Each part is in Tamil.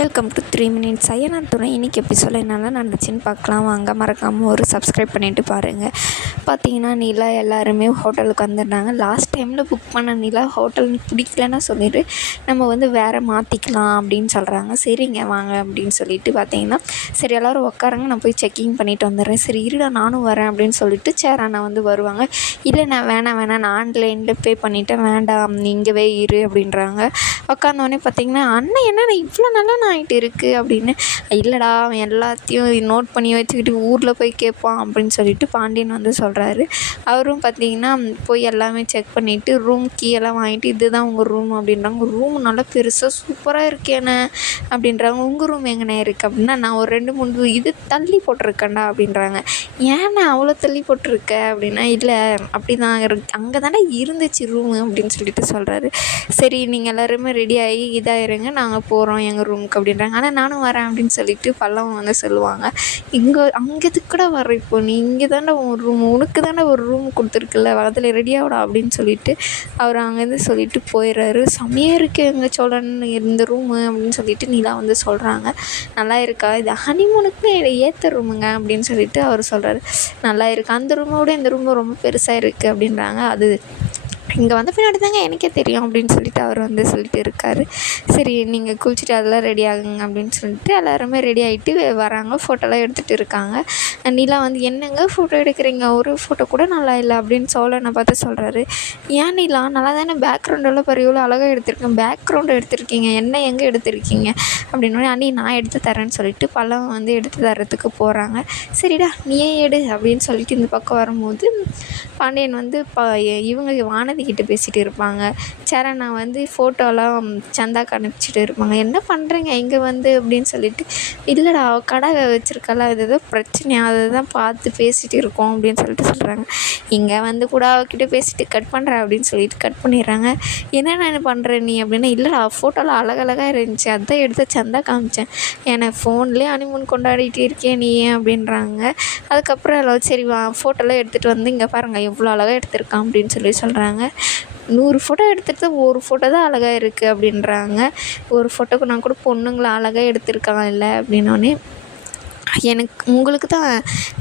Welcome to 3 minutes. ஐயனார் துணை இன்றைக்கி எபிசோடில் என்னெல்லாம் நடந்துச்சுன்னு பார்க்கலாம் வாங்க. மறக்காமல் ஒரு சப்ஸ்கிரைப் பண்ணிவிட்டு பாருங்கள். பார்த்தீங்கன்னா நிலா எல்லாருமே ஹோட்டலுக்கு வந்துடுறாங்க. லாஸ்ட் டைமில் புக் பண்ண நிலா ஹோட்டல் பிடிக்கலன்னு சொல்லிட்டு நம்ம வந்து வேறு மாற்றிக்கலாம் அப்படின்னு சொல்கிறாங்க. சரிங்க வாங்க அப்படின்னு சொல்லிட்டு பார்த்தீங்கன்னா சரி எல்லோரும் உட்காருங்க, நான் போய் செக்கிங் பண்ணிவிட்டு வந்துடுறேன். சரி இருடா நானும் வரேன் அப்படின்னு சொல்லிட்டு சேர் அண்ணா வந்து வருவாங்க. இல்லை நான் வேணாம் நான் ஆன்லைனில் பே பண்ணிவிட்டேன், வேண்டாம் நீ இங்கேவே இரு அப்படின்றாங்க. உட்காந்தோடனே பார்த்தீங்கன்னா அண்ணன் என்ன இவ்வளோ நல்லா ஆகிட்டு இருக்குது அப்படின்னு. இல்லைடா அவன் எல்லாத்தையும் நோட் பண்ணி வச்சுக்கிட்டு ஊரில் போய் கேட்பான் அப்படின்னு சொல்லிட்டு பாண்டியன் வந்து சொல்கிறாரு. அவரும் பார்த்தீங்கன்னா போய் எல்லாமே செக் பண்ணிவிட்டு ரூம் கீ எல்லாம் வாங்கிட்டு இதுதான் உங்கள் ரூம் அப்படின்றாங்க. ரூம் நல்லா பெருசாக சூப்பராக இருக்கேண்ணே அப்படின்றாங்க. உங்கள் ரூம் எங்கண்ணே இருக்குது அப்படின்னா நான் ஒரு 2-3 இது தள்ளி போட்டிருக்கேன்டா அப்படின்றாங்க. ஏண்ணே அவ்வளோ தள்ளி போட்டிருக்க அப்படின்னா இல்லை அப்படி தான் அங்கே தானே இருந்துச்சு ரூமு அப்படின்னு சொல்லிட்டு சொல்கிறாரு. சரி நீங்கள் எல்லாருமே ரெடி ஆகி இதாகிருங்க, நாங்கள் போகிறோம் எங்கள் ரூமுக்கு அப்படின்றாங்க. ஆனால் நானும் வரேன் அப்படின்னு சொல்லிட்டு பல்லவன் வந்து சொல்லுவாங்க. அங்கேதுக்கு கூட வர இப்போ நீ இங்கே தானே ஒரு ரூம், உனக்கு தானே ஒரு ரூம் கொடுத்துருக்குல்ல, அதில் ரெடியாகடா அப்படின்னு சொல்லிட்டு அவர் அங்கேருந்து சொல்லிட்டு போயிடுறாரு. செம்மையாக இருக்குது எங்கள் சோழன் இந்த ரூமு அப்படின்னு சொல்லிட்டு நிலா வந்து சொல்கிறாங்க. நல்லா இருக்கா, இது ஹனிமூனுக்கு ஏற்ற ரூமுங்க அப்படின்னு சொல்லிட்டு அவர் சொல்கிறாரு. நல்லா இருக்குது, அந்த ரூமோட இந்த ரூம் ரொம்ப பெருசாக இருக்குது அப்படின்றாங்க. அது இங்கே வந்து பின்னாடி தாங்க எனக்கே தெரியும் அப்படின்னு சொல்லிட்டு அவர் வந்து சொல்லிட்டு இருக்கார். சரி நீங்கள் குளிச்சுட்டு அதெல்லாம் ரெடி ஆகுங்க அப்படின்னு சொல்லிட்டு எல்லாருமே ரெடி ஆகிட்டு வராங்க. ஃபோட்டோலாம் எடுத்துகிட்டு இருக்காங்க. நிலா வந்து என்னங்க ஃபோட்டோ எடுக்கிறீங்க, ஒரு ஃபோட்டோ கூட நல்லா இல்லை அப்படின்னு சோழனை பார்த்து சொல்கிறாரு. ஏன் நிலா நல்லா தானே பேக்ரவுண்டெல்லாம் எவ்வளோ அழகாக எடுத்திருக்கேன், பேக்ரவுண்டு எடுத்திருக்கீங்க, என்ன எங்கே எடுத்திருக்கீங்க அப்படின்னு. அண்ணி நான் எடுத்து தரேன்னு சொல்லிட்டு பழம் வந்து எடுத்து தரத்துக்கு போகிறாங்க. சரிடா நீயே எடு அப்படின்னு சொல்லிட்டு இந்த பக்கம் வரும்போது பாண்டியன் வந்து இவங்க வானதிக்கிட்ட பேசிகிட்டு இருப்பாங்க. சரணா வந்து ஃபோட்டோலாம் சந்தாக்கு அனுப்பிச்சிட்டு இருப்பாங்க. என்ன பண்ணுறீங்க இங்கே வந்து அப்படின்னு சொல்லிட்டு. இல்லைடா கடை வச்சுருக்கல அது ஏதோ பிரச்சனையா, அதை தான் பார்த்து பேசிகிட்டு இருக்கோம் அப்படின்னு சொல்லிட்டு சொல்கிறாங்க. இங்கே வந்து கூட அவகிட்ட பேசிட்டு கட் பண்ணுறேன் அப்படின்னு சொல்லிட்டு கட் பண்ணிடுறாங்க. என்ன பண்ணுற நீ அப்படின்னா இல்லைடா ஃபோட்டோலாம் அழகழகாக இருந்துச்சு, அதான் எடுத்து சந்தா காமிச்சேன், என்னை ஃபோன்லேயே ஹனிமூன் கொண்டாடிட்டு இருக்கேன் நீ ஏன் அப்படின்றாங்க. அதுக்கப்புறம் சரி ஃபோட்டோலாம் எடுத்துகிட்டு வந்து இங்கே பாருங்கள் எவ்வளோ அழகாக எடுத்திருக்கான் அப்படின்னு சொல்கிறாங்க. 100 ஃபோட்டோ எடுத்துகிட்டு ஒரு ஃபோட்டோ தான் அழகாக இருக்குது அப்படின்றாங்க. ஒரு ஃபோட்டோக்கு நான் கூட பொண்ணுங்களை அழகாக எடுத்திருக்காங்க இல்லை அப்படின்னோடனே எனக்கு உங்களுக்கு தான்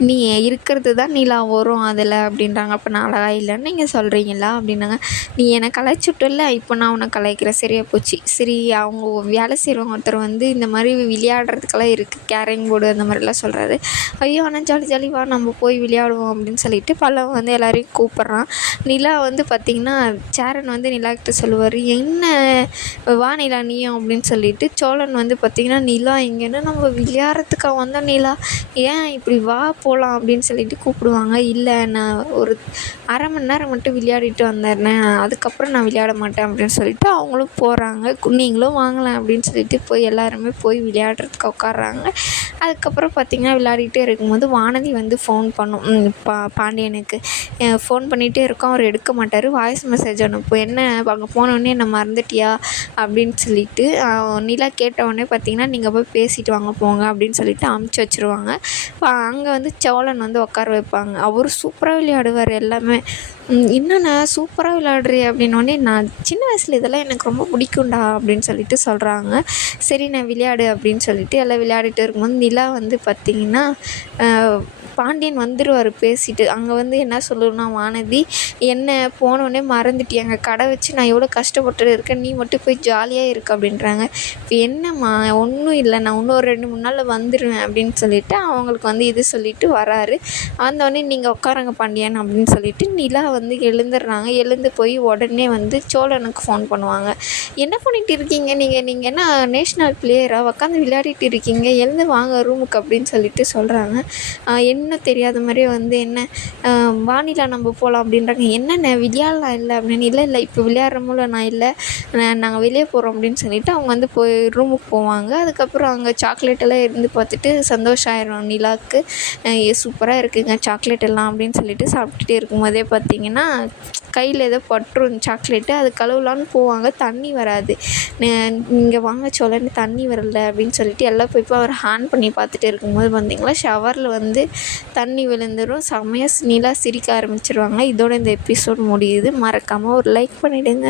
நீ இருக்கிறது தான் நிலா வரும் அதில் அப்படின்றாங்க. அப்போ நான் அழகா இல்லைன்னு நீங்கள் சொல்கிறீங்களா அப்படின்னாங்க. நீ என்னை கலாய்ச்சுட்டல, இப்போ நான் உன்னை கலாய்க்கிறேன், சரியாக போச்சு. சரி அவங்க வேலை செய்கிறவங்க ஒருத்தர் வந்து இந்த மாதிரி விளையாடுறதுக்கெல்லாம் இருக்குது, கேரிங் போர்டு அந்த மாதிரிலாம் சொல்கிறாரு. ஐயோ ஆனால் ஜாலி வா நம்ம போய் விளையாடுவோம் அப்படின்னு சொல்லிட்டு பல்லவன் வந்து எல்லாரையும் கூப்பிட்றான். நிலா வந்து பார்த்திங்கன்னா சேரன் வந்து நிலாக்கிட்ட சொல்லுவார், என்ன வா நிலா நீயும் அப்படின்னு சொல்லிட்டு. சோழன் வந்து பார்த்திங்கன்னா நிலா இங்கேன்னு நம்ம விளையாடுறதுக்காக வந்தோம் நிலா, ஏன் இப்படி வா போகலாம் அப்படின்னு சொல்லிட்டு கூப்பிடுவாங்க. இல்லை நான் ஒரு அரை மணி நேரம் மட்டும் விளையாடிட்டு வந்துடுறேன், அதுக்கப்புறம் நான் விளையாட மாட்டேன் அப்படின்னு சொல்லிட்டு அவங்களும் போகிறாங்க. நீங்களும் வாங்கலாம் அப்படின்னு சொல்லிட்டு போய் எல்லாருமே போய் விளையாடுறதுக்கு உட்காடுறாங்க. அதுக்கப்புறம் பார்த்திங்கன்னா விளையாடிட்டே இருக்கும்போது வானதி வந்து ஃபோன் பண்ணும் பாண்டியனுக்கு. ஃபோன் பண்ணிகிட்டே இருக்கோம், அவர் எடுக்க மாட்டார். வாய்ஸ் மெசேஜ் அனுப்பும், என்ன அங்கே போனோடனே என்ன மறந்துட்டியா அப்படின்னு சொல்லிட்டு. நிலா கேட்டவுடனே பார்த்திங்கன்னா நீங்கள் போய் பேசிட்டு வாங்க போங்க அப்படின்னு சொல்லிட்டு அமுச்சு வச்சுருவாங்க. அங்கே வந்து சோழன் வந்து உட்கார வைப்பாங்க. அவர் சூப்பராக விளையாடுவார் எல்லாமே. என்னென்ன சூப்பராக விளையாடுறீ அப்படின்னோடனே நான் சின்ன வயசில் இதெல்லாம் எனக்கு ரொம்ப பிடிக்கும்டா அப்படின்னு சொல்லிட்டு சொல்கிறாங்க. சரி நான் விளையாடு அப்படின்னு சொல்லிட்டு எல்லாம் விளையாடிட்டு இருக்கும்போது நிலா வந்து பார்த்திங்கன்னா பாண்டியன் வந்துடுவார் பேசிட்டு. அங்கே வந்து என்ன சொல்லணும்னா வானதி என்ன போனோடனே மறந்துட்டு எங்கள் கடை வச்சு நான் எவ்வளோ கஷ்டப்பட்டு இருக்கேன், நீ மட்டும் போய் ஜாலியாக இருக்கு அப்படின்றாங்க. இப்போ என்னம்மா ஒன்றும் இல்லை, நான் இன்னும் ஒரு 2-3 நாளில் வந்துடுவேன் அப்படின்னு சொல்லிட்டு அவங்களுக்கு வந்து இது சொல்லிவிட்டு வராரு. வந்தோடனே நீங்கள் உட்காருங்க பாண்டியன் அப்படின்னு சொல்லிட்டு நிலா வந்து எழுந்துடுறாங்க. எழுந்து போய் உடனே வந்து சோழனுக்கு ஃபோன் பண்ணுவாங்க. என்ன பண்ணிகிட்டு இருக்கீங்க நீங்கள் என்ன நேஷ்னல் பிளேயராக உட்காந்து விளையாடிட்டு இருக்கீங்க, எழுந்து வாங்க ரூமுக்கு அப்படின்னு சொல்லிட்டு சொல்கிறாங்க. என்ன தெரியாத மாதிரியே வந்து என்ன வானிலா நம்ம போகலாம் அப்படின்றாங்க. என்னென்ன விளையாடலாம் இல்லை அப்படின்னு. இல்லை இப்போ விளையாடுறோம்ல நான் இல்லை, நாங்கள் வெளியே போகிறோம் அப்படின்னு சொல்லிட்டு அவங்க வந்து போய் ரூமுக்கு போவாங்க. அதுக்கப்புறம் அங்கே சாக்லேட்டெல்லாம் இருந்து பார்த்துட்டு சந்தோஷம் ஆயிடும் நிலாவுக்கு. சூப்பராக இருக்குங்க சாக்லேட் எல்லாம் அப்படின்னு சொல்லிட்டு சாப்பிட்டுட்டே இருக்கும்போதே பார்த்திங்கன்னா கையில் ஏதோ பட்டுரும் சாக்லேட்டு, அது கழுவலான்னு போவாங்க, தண்ணி வராது. இங்கே வாங்க சோழன்னு தண்ணி வரல அப்படின்னு சொல்லிட்டு எல்லாம் போய் அவர் ஹேண்ட் பண்ணி பார்த்துட்டு இருக்கும்போது பார்த்திங்களா ஷவரில் வந்து தண்ணி விழுந்துடும். செம்மையாக நிலா சிரிக்க ஆரம்பிச்சிருவாங்க. இதோட இந்த எபிசோட் முடியுது. மறக்காமல் ஒரு லைக் பண்ணிவிடுங்க.